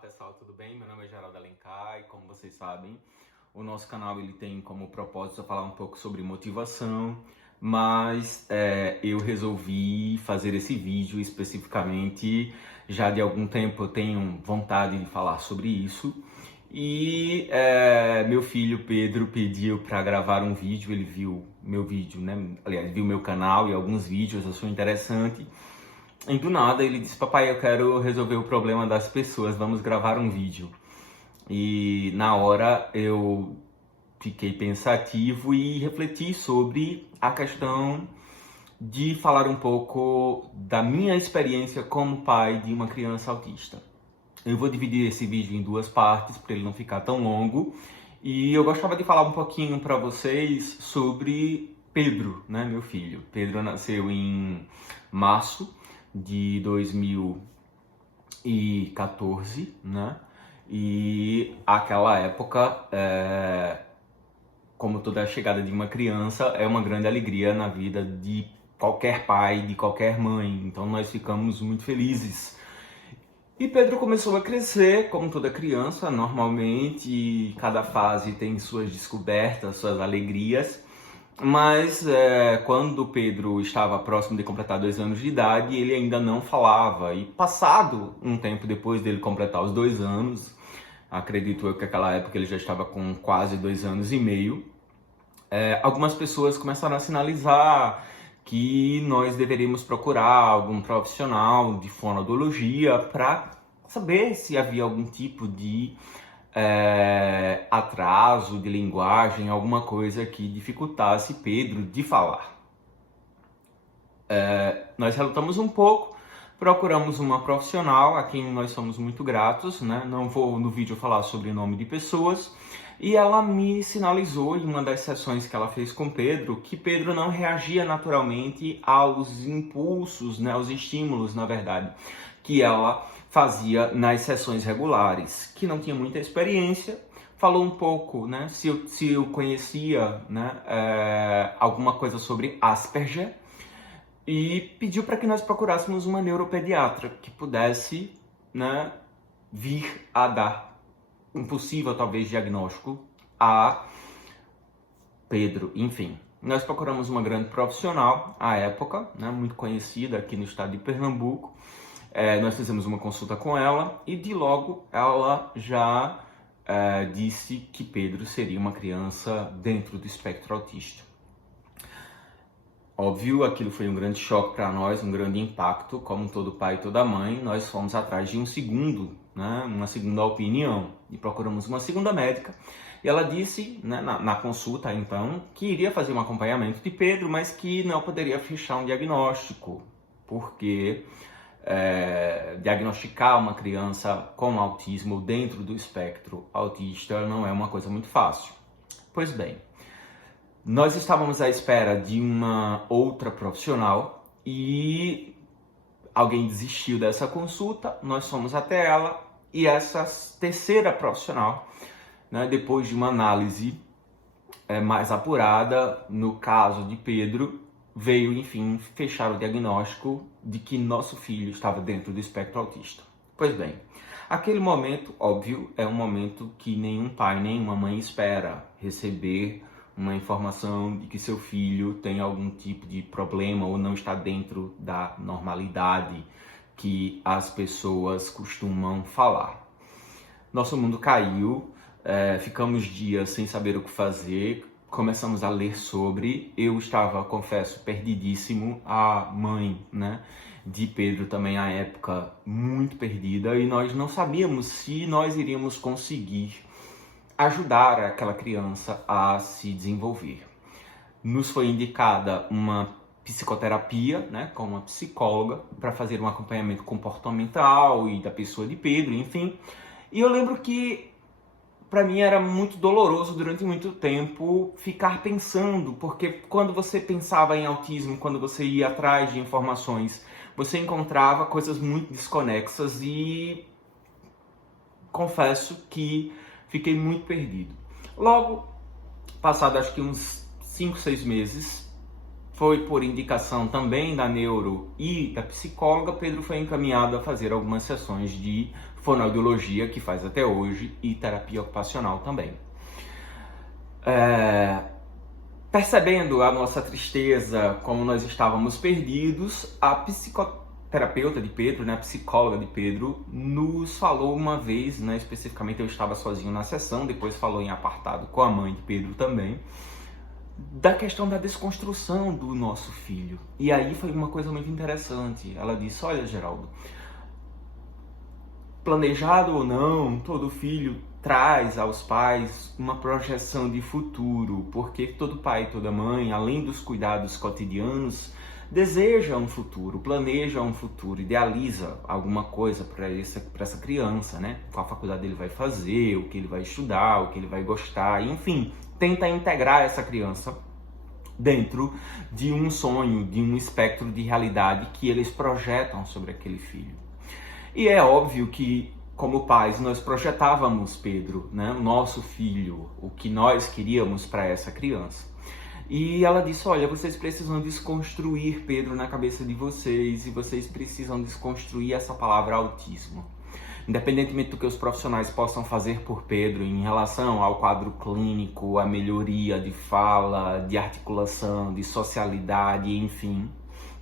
pessoal, tudo bem? Meu nome é Geraldo Alencar e como vocês sabem, o nosso canal ele tem como propósito falar um pouco sobre motivação, mas eu resolvi fazer esse vídeo especificamente, já de algum tempo eu tenho vontade de falar sobre isso e meu filho Pedro pediu para gravar um vídeo, ele viu meu vídeo, né? Aliás, viu meu canal e alguns vídeos, achou interessante. E do nada ele disse: papai, eu quero resolver o problema das pessoas, vamos gravar um vídeo. E na hora eu fiquei pensativo e refleti sobre a questão de falar um pouco da minha experiência como pai de uma criança autista. Eu vou dividir esse vídeo em duas partes para ele não ficar tão longo. E eu gostava de falar um pouquinho para vocês sobre Pedro, né, meu filho. Pedro nasceu em março de 2014, né? E aquela época, como toda a chegada de uma criança, é uma grande alegria na vida de qualquer pai, de qualquer mãe. Então nós ficamos muito felizes. E Pedro começou a crescer, como toda criança, normalmente, e cada fase tem suas descobertas, suas alegrias. Mas quando Pedro estava próximo de completar 2 anos de idade, ele ainda não falava. E passado um tempo depois dele completar os 2 anos, acredito eu que naquela época ele já estava com quase 2 anos e meio, algumas pessoas começaram a sinalizar que nós deveríamos procurar algum profissional de fonoaudiologia para saber se havia algum tipo de atraso de linguagem, alguma coisa que dificultasse Pedro de falar. Nós relutamos um pouco, procuramos uma profissional a quem nós somos muito gratos, né? Não vou no vídeo falar sobre o nome de pessoas, e ela me sinalizou em uma das sessões que ela fez com Pedro que Pedro não reagia naturalmente aos impulsos, né? Aos estímulos, na verdade, que ela fazia nas sessões regulares, que não tinha muita experiência. Falou um pouco, né, se eu conhecia, né, alguma coisa sobre Asperger, e pediu para que nós procurássemos uma neuropediatra que pudesse, né, vir a dar um possível, talvez, diagnóstico a Pedro. Enfim, nós procuramos uma grande profissional à época, né, muito conhecida aqui no estado de Pernambuco. Nós fizemos uma consulta com ela e de logo ela já disse que Pedro seria uma criança dentro do espectro autista. Óbvio, aquilo foi um grande choque para nós, um grande impacto, como todo pai e toda mãe. Nós fomos atrás de uma segunda opinião, e procuramos uma segunda médica. E ela disse, né, na consulta, então, que iria fazer um acompanhamento de Pedro, mas que não poderia fechar um diagnóstico, porque diagnosticar uma criança com autismo dentro do espectro autista não é uma coisa muito fácil. Pois bem, nós estávamos à espera de uma outra profissional e alguém desistiu dessa consulta, nós fomos até ela e essa terceira profissional, né, depois de uma análise mais apurada, no caso de Pedro, veio, enfim, fechar o diagnóstico de que nosso filho estava dentro do espectro autista. Pois bem, aquele momento, óbvio, é um momento que nenhum pai, nenhuma mãe espera receber uma informação de que seu filho tem algum tipo de problema ou não está dentro da normalidade que as pessoas costumam falar. Nosso mundo caiu, ficamos dias sem saber o que fazer, começamos a ler sobre. Eu estava, confesso, perdidíssimo. A mãe, né, de Pedro também, à época, muito perdida. E nós não sabíamos se nós iríamos conseguir ajudar aquela criança a se desenvolver. Nos foi indicada uma psicoterapia, né, com uma psicóloga, para fazer um acompanhamento comportamental e da pessoa de Pedro, enfim. E eu lembro que para mim era muito doloroso durante muito tempo ficar pensando, porque quando você pensava em autismo, quando você ia atrás de informações, você encontrava coisas muito desconexas e confesso que fiquei muito perdido. Logo, passado acho que uns 5, 6 meses, foi por indicação também da neuro e da psicóloga, Pedro foi encaminhado a fazer algumas sessões de fonoaudiologia, que faz até hoje, e terapia ocupacional também. Percebendo a nossa tristeza, como nós estávamos perdidos, a psicoterapeuta de Pedro, né, a psicóloga de Pedro, nos falou uma vez, né, especificamente eu estava sozinho na sessão, depois falou em apartado com a mãe de Pedro também, da questão da desconstrução do nosso filho. E aí foi uma coisa muito interessante. Ela disse: olha, Geraldo, planejado ou não, todo filho traz aos pais uma projeção de futuro, porque todo pai e toda mãe, além dos cuidados cotidianos, deseja um futuro, planeja um futuro, idealiza alguma coisa para essa criança, né? Qual faculdade ele vai fazer, o que ele vai estudar, o que ele vai gostar, enfim, tenta integrar essa criança dentro de um sonho, de um espectro de realidade que eles projetam sobre aquele filho. E é óbvio que, como pais, nós projetávamos Pedro, né, o nosso filho, o que nós queríamos para essa criança. E ela disse: olha, vocês precisam desconstruir Pedro na cabeça de vocês, e vocês precisam desconstruir essa palavra autismo. Independentemente do que os profissionais possam fazer por Pedro em relação ao quadro clínico, a melhoria de fala, de articulação, de socialidade, enfim,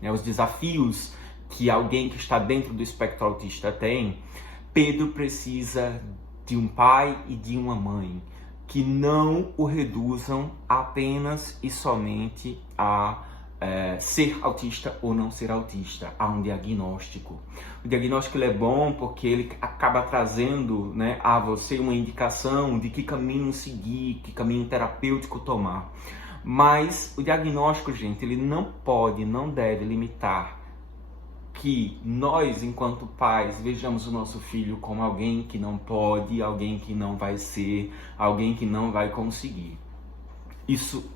né, os desafios que alguém que está dentro do espectro autista tem, Pedro precisa de um pai e de uma mãe que não o reduzam apenas e somente a ser autista ou não ser autista, a um diagnóstico. O diagnóstico ele é bom porque ele acaba trazendo, né, a você uma indicação de que caminho seguir, que caminho terapêutico tomar. Mas o diagnóstico, gente, ele não pode, não deve limitar que nós, enquanto pais, vejamos o nosso filho como alguém que não pode, alguém que não vai ser, alguém que não vai conseguir. Isso,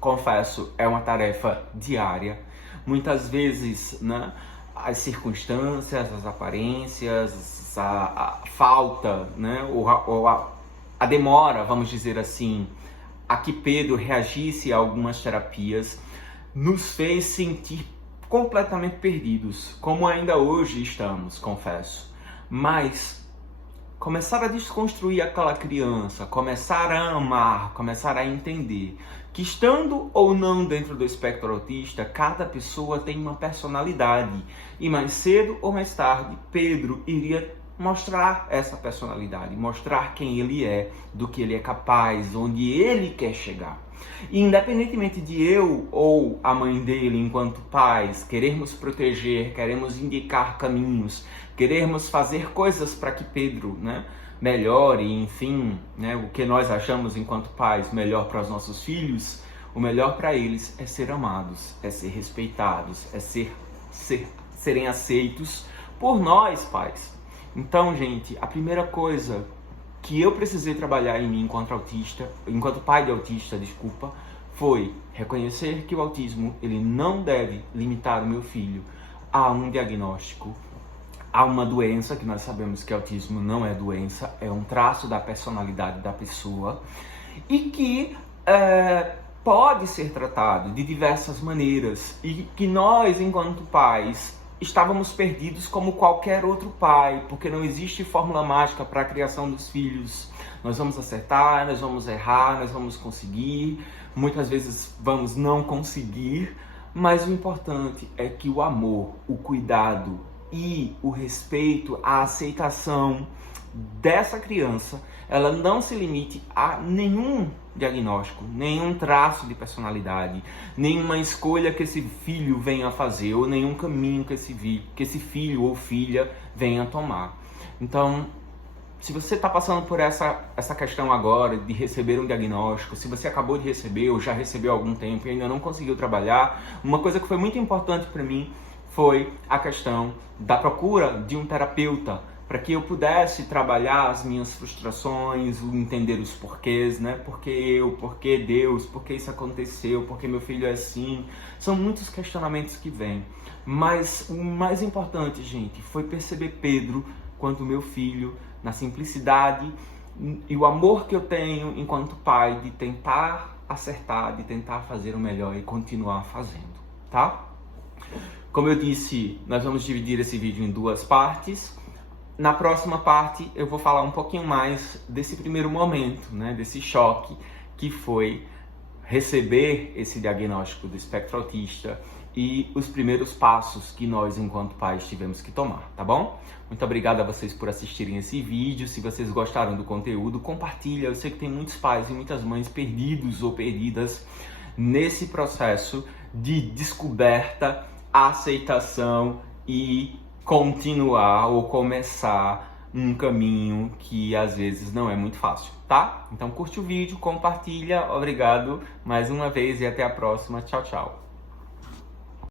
confesso, é uma tarefa diária. Muitas vezes, né, as circunstâncias, as aparências, a falta, né, ou a demora, vamos dizer assim, a que Pedro reagisse a algumas terapias, nos fez sentir completamente perdidos, como ainda hoje estamos, confesso. Mas começar a desconstruir aquela criança, começar a amar, começar a entender que, estando ou não dentro do espectro autista, cada pessoa tem uma personalidade, e mais cedo ou mais tarde Pedro iria mostrar essa personalidade, mostrar quem ele é, do que ele é capaz, onde ele quer chegar. E independentemente de eu ou a mãe dele, enquanto pais, querermos proteger, queremos indicar caminhos, queremos fazer coisas para que Pedro, né, melhore, enfim, né, o que nós achamos enquanto pais melhor para os nossos filhos, o melhor para eles é ser amados, é ser respeitados, é serem aceitos por nós, pais. Então, gente, a primeira coisa que eu precisei trabalhar em mim enquanto pai de autista, foi reconhecer que o autismo ele não deve limitar o meu filho a um diagnóstico, a uma doença, que nós sabemos que autismo não é doença, é um traço da personalidade da pessoa, e que pode ser tratado de diversas maneiras, e que nós, enquanto pais, estávamos perdidos como qualquer outro pai, porque não existe fórmula mágica para a criação dos filhos. Nós vamos acertar, nós vamos errar, nós vamos conseguir, muitas vezes vamos não conseguir, mas o importante é que o amor, o cuidado e o respeito, a aceitação dessa criança, ela não se limite a nenhum diagnóstico, nenhum traço de personalidade, nenhuma escolha que esse filho venha a fazer, ou nenhum caminho que esse filho ou filha venha a tomar. Então, se você está passando por essa questão agora de receber um diagnóstico, se você acabou de receber ou já recebeu há algum tempo e ainda não conseguiu trabalhar, uma coisa que foi muito importante para mim foi a questão da procura de um terapeuta, para que eu pudesse trabalhar as minhas frustrações, entender os porquês, né? Por que eu, por que Deus, por que isso aconteceu, por que meu filho é assim. São muitos questionamentos que vêm. Mas o mais importante, gente, foi perceber Pedro quanto meu filho, na simplicidade e o amor que eu tenho enquanto pai de tentar acertar, de tentar fazer o melhor e continuar fazendo. tá? Como eu disse, nós vamos dividir esse vídeo em duas partes. Na próxima parte eu vou falar um pouquinho mais desse primeiro momento, né, desse choque que foi receber esse diagnóstico do espectro autista e os primeiros passos que nós, enquanto pais, tivemos que tomar, tá bom? Muito obrigado a vocês por assistirem esse vídeo. Se vocês gostaram do conteúdo, compartilha. Eu sei que tem muitos pais e muitas mães perdidos ou perdidas nesse processo de descoberta, aceitação e continuar ou começar um caminho que às vezes não é muito fácil, tá? Então curte o vídeo, compartilha, obrigado mais uma vez e até a próxima. Tchau, tchau.